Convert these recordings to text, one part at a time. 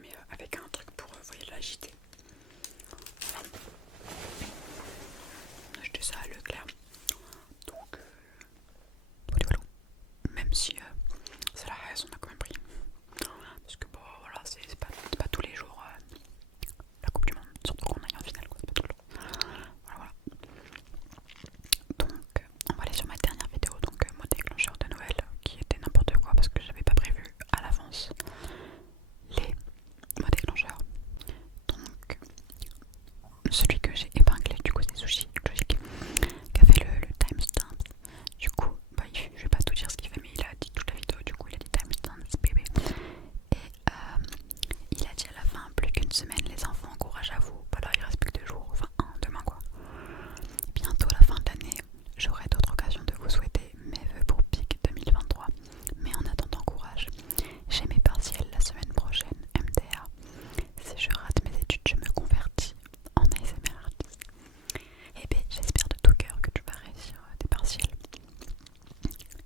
mais avec un truc pour voyez, l'agiter. Voilà. J'ai acheté ça à Leclerc. Donc, voilà. Même si c'est la raison, on a quand même pris. Parce que bon, voilà, c'est pas tous les jours la Coupe du Monde. Surtout qu'on aille en finale, quoi. C'est pas tout le temps. Voilà. Donc, on va aller sur ma dernière vidéo. Donc, mot déclencheur de Noël, qui était n'importe quoi parce que j'avais pas prévu à l'avance les mots déclencheurs. Donc, celui que j'ai épinglé, du coup, c'est Sushi, logique, qui a fait le timestamp. Du coup, bah, je vais pas tout dire ce qu'il fait, mais il a dit toute la vidéo, du coup, il a dit timestamp, bébé. Et il a dit à la fin, plus qu'une semaine, les enfants, courage à vous. Bah là, il reste plus que 2 jours, enfin, demain quoi. Bientôt, à la fin de l'année, j'aurai d'autres occasions de vous souhaiter mes vœux pour PIC 2023. Mais en attendant, courage. J'ai mes partiels la semaine prochaine, MDA. Si je rate mes études, je me convertis en ASMR artiste. Et bien, j'espère de tout cœur que tu vas réussir tes partiels.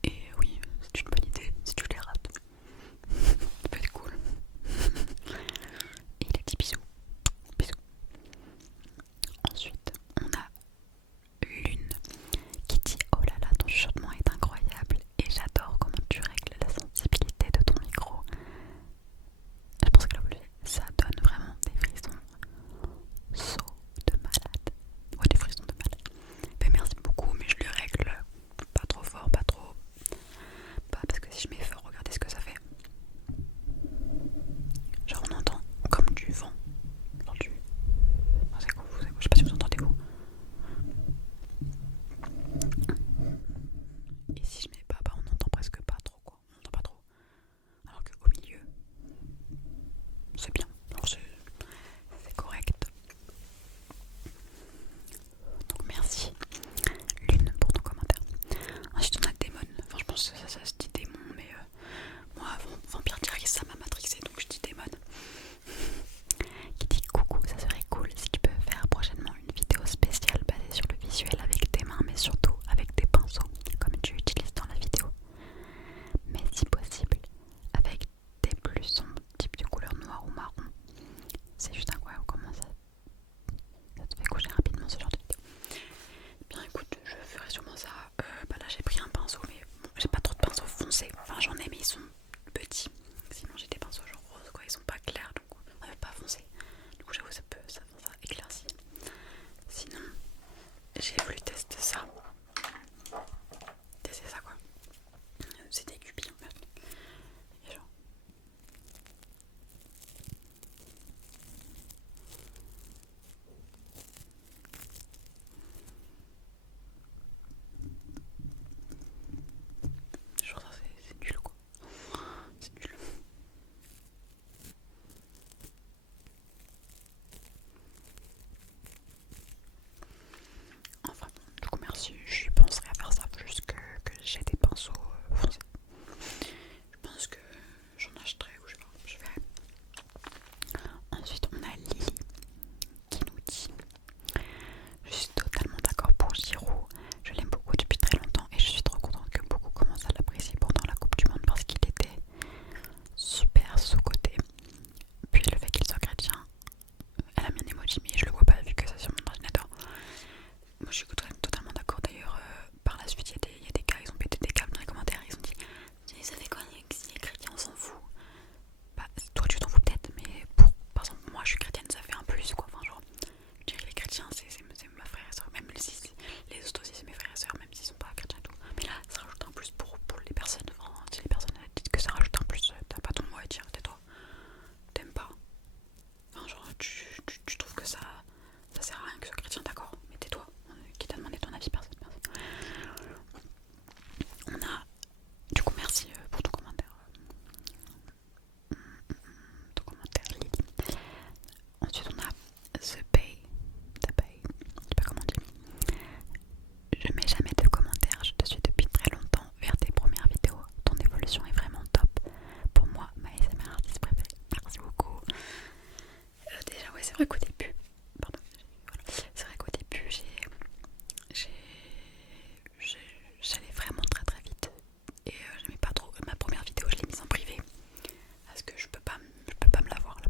Et oui, c'est une bonne idée si tu les rates. Ça peut être cool. Et il a dit bisous. Bisous. Ensuite, on a Lune qui dit oh là là, ton chuchotement est incroyable et j'adore comment tu règles la sensibilité de ton micro. Je pense que là, ça donne vraiment des frissons sauts de malade. Ouais, des frissons de malade. Mais merci beaucoup, mais je lui règle pas trop fort, pas trop. Pas parce que si je mets fort, regardez ce que ça fait. Genre on entend comme du vent. Genre du... Oh, c'est cool, je sais pas si vous entendez vous. Et si je mets pas, bah on entend presque pas trop quoi. On entend pas trop. Alors qu'au milieu, c'est bien. Alors c'est correct. Donc merci Lune pour ton commentaire. Ensuite on a Démon. Enfin je pense que ça se dit démon, mais moi Vampire Diaries ça m'a matrixé donc je dis Démon. Qui dit coucou, ça serait cool si tu peux faire prochainement une vidéo spéciale basée sur le visuel avec tes mains mais surtout avec des pinceaux comme tu utilises dans la vidéo. Mais si possible avec des plus sombres types de couleur noire ou marron. C'est juste incroyable comment ça te fait coucher rapidement ce genre de vidéo. Bien écoute, je ferai sûrement ça. Bah là j'ai pris un pinceau mais bon, j'ai pas trop de pinceaux foncés. Enfin j'en ai mais ils sont petits. Sinon j'ai des pinceaux genre rose quoi, ils sont pas clairs donc pas foncés. Du coup j'avoue ça éclaircir. Sinon j'ai voulu tester ça. Tester ça quoi. C'est des cubis en fait. Et genre genre ça c'est nul quoi. C'est nul. Enfin bon, du coup merci, j'y penserai à faire ça plus que j'ai des pinceaux foncés. Je pense que j'en achèterai ou je sais pas, je verrai. Ensuite on a Lily qui nous dit je suis totalement d'accord pour Giroud, je l'aime beaucoup depuis très longtemps et je suis trop contente que beaucoup commencent à l'apprécier pendant la Coupe du Monde parce qu'il était super sous-coté. Puis le fait qu'il soit chrétien, elle a mis un emoji mais je le vois pas vu que c'est sur mon ordinateur. Moi je suis totalement d'accord d'ailleurs. Par la suite il y a des gars, ils ont pété des câbles dans les commentaires, ils ont dit vous savez quoi, si les chrétiens on s'en fout. Bah toi tu t'en fous peut-être mais par exemple moi je suis chrétienne ça fait un plus quoi. Enfin genre je dirais que les chrétiens c'est ma frère et soeur, même si les autres aussi c'est mes frères et soeurs même s'ils sont pas chrétiens et tout. Mais là ça rajoute un plus pour les personnes. Enfin si les personnes disent que ça rajoute un plus, t'as pas ton mot à dire, tais-toi. T'aimes pas. Enfin genre tu trouves que ça sert à rien que ce soit chrétien, d'accord, mais tais-toi. Qui t'a demandé ton avis, personne. On a du coup merci pour ton commentaire. Ton commentaire Lily. Ensuite on a The Bay. Je sais pas comment on dit. Je mets jamais de commentaires, je te suis depuis très longtemps vers tes premières vidéos. Ton évolution est vraiment top. Pour moi, ma ASMR artiste préférée. Merci beaucoup. Déjà ouais c'est vrai qu'au début, pardon, voilà. C'est vrai qu'au début j'allais vraiment très très vite et j'aimais pas trop. Ma première vidéo je l'ai mise en privé parce que je peux pas me la voir là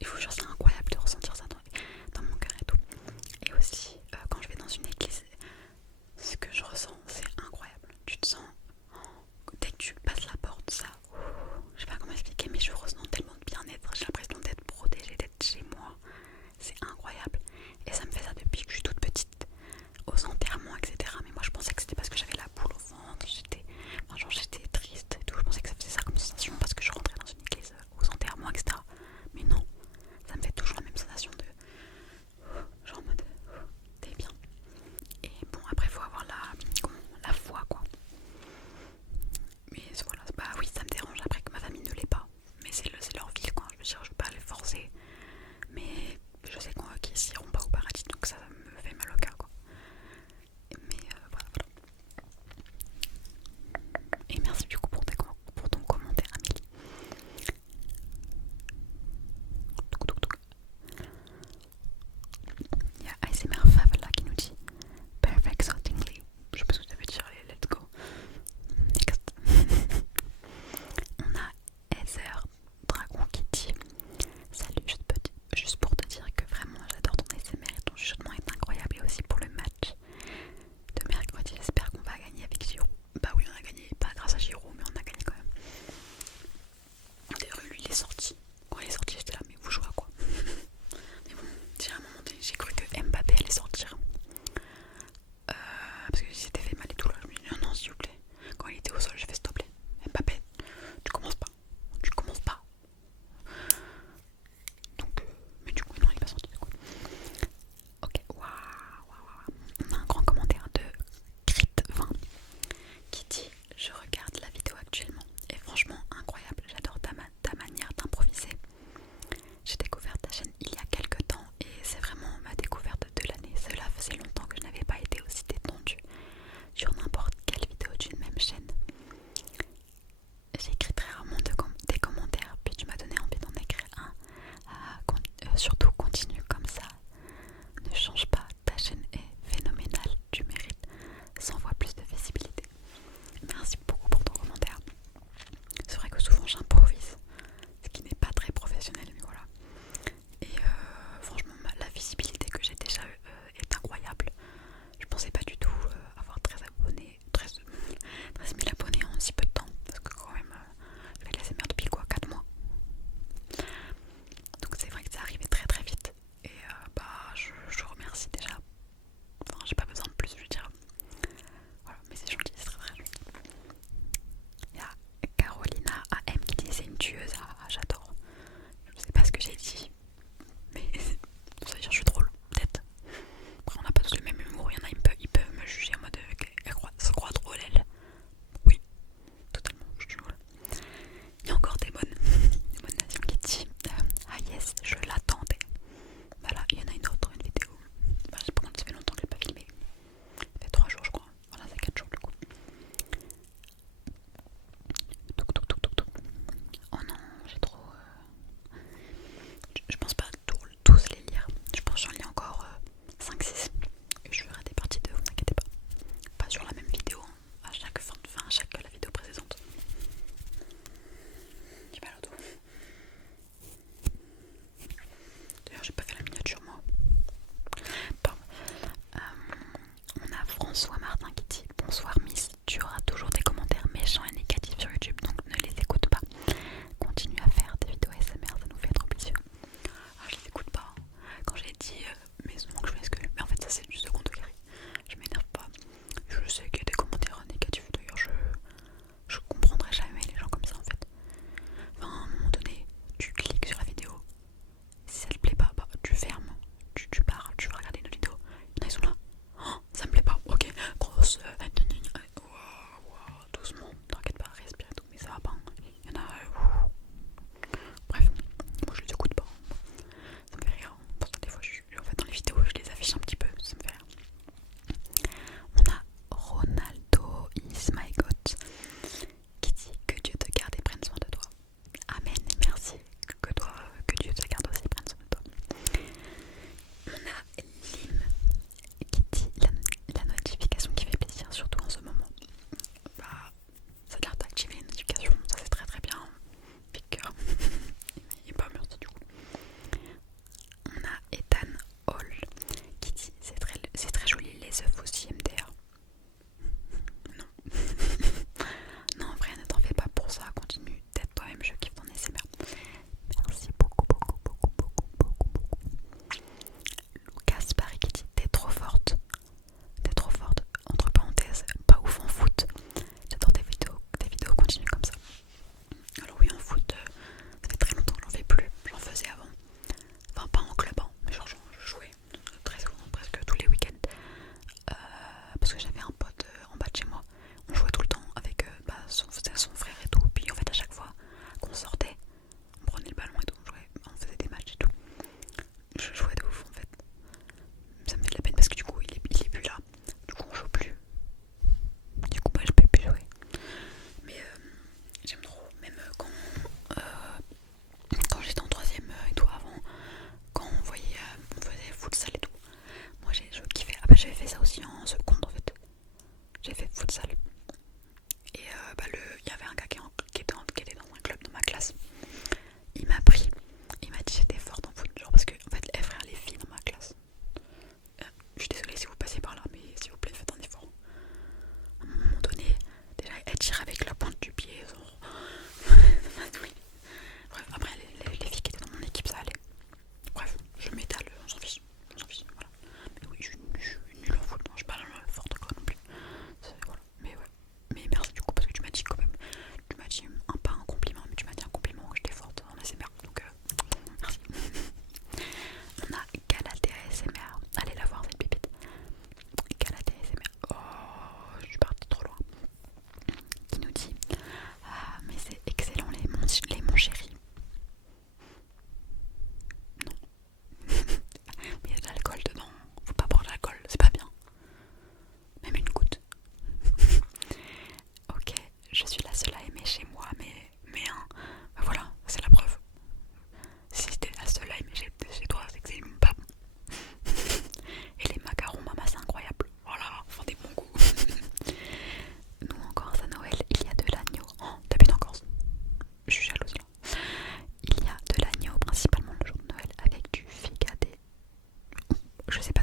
Et je vous jure, c'est incroyable de ressentir ça dans mon cœur et tout. Et aussi, quand je vais dans une église, ce que je ressens, c'est incroyable. Tu te sens, dès que tu passes la porte, ça, je sais pas comment expliquer, mais je ressens tellement de bien-être. J'ai l'impression d'être protégée, d'être chez moi. C'est incroyable. Et ça me fait ça depuis que je suis toute petite, aux enterrements, etc. Mais moi, je pensais que c'était parce que j'avais la boule au ventre, j'étais triste et tout. Je pensais que ça faisait ça comme sensation parce que je rentrais dans une église aux enterrements, etc. Mais non, ça Je jouais de ouf en fait. Ça me fait de la peine parce que du coup il est plus là. Du coup on joue plus. Du coup bah je peux plus jouer. Mais j'aime trop. Même quand j'étais en troisième et tout avant, quand on voyait on faisait futsal et tout. Moi je kiffais. Ah bah j'avais fait ça aussi en seconde en fait. J'ai fait futsal. Et il y avait un gars qui était dans un club dans ma classe. Il m'a pris, il m'a dit j'étais forte en foot, genre parce que en fait les frères, les filles dans ma classe. Je suis désolée si vous passez par là, mais s'il vous plaît faites un effort. À un moment donné, déjà elle tire avec la pointe du pied, genre. Bref, après les filles qui étaient dans mon équipe ça allait. Bref, je m'étale, on s'en fiche, voilà. Mais oui, je suis nulle en foot, hein, je suis pas forte quoi non plus. Voilà. Mais ouais, mais merci du coup parce que tu m'as dit quand même, tu m'as dit pas un compliment, mais tu m'as dit un compliment que j'étais forte en ASMR, donc merci. On a Galatée ASMR, allez la voir cette pépite. Galatée ASMR, oh je suis partie trop loin. Qui nous dit ah mais c'est excellent les mon chéri. Non. Mais il y a de l'alcool dedans, faut pas boire de l'alcool, c'est pas bien. Même une goutte. Ok, je suis la seule à aimer chez moi, mais bah voilà, c'est la preuve. Si t'es la seule à aimer chez toi, c'est que c'est pas bon. Et les macarons, maman, c'est incroyable. Voilà, enfin des bons goûts. Nous en Corse à Noël, il y a de l'agneau. Oh, t'habites en Corse? Je suis jalouse là. Il y a de l'agneau principalement le jour de Noël avec du figadé. Je sais pas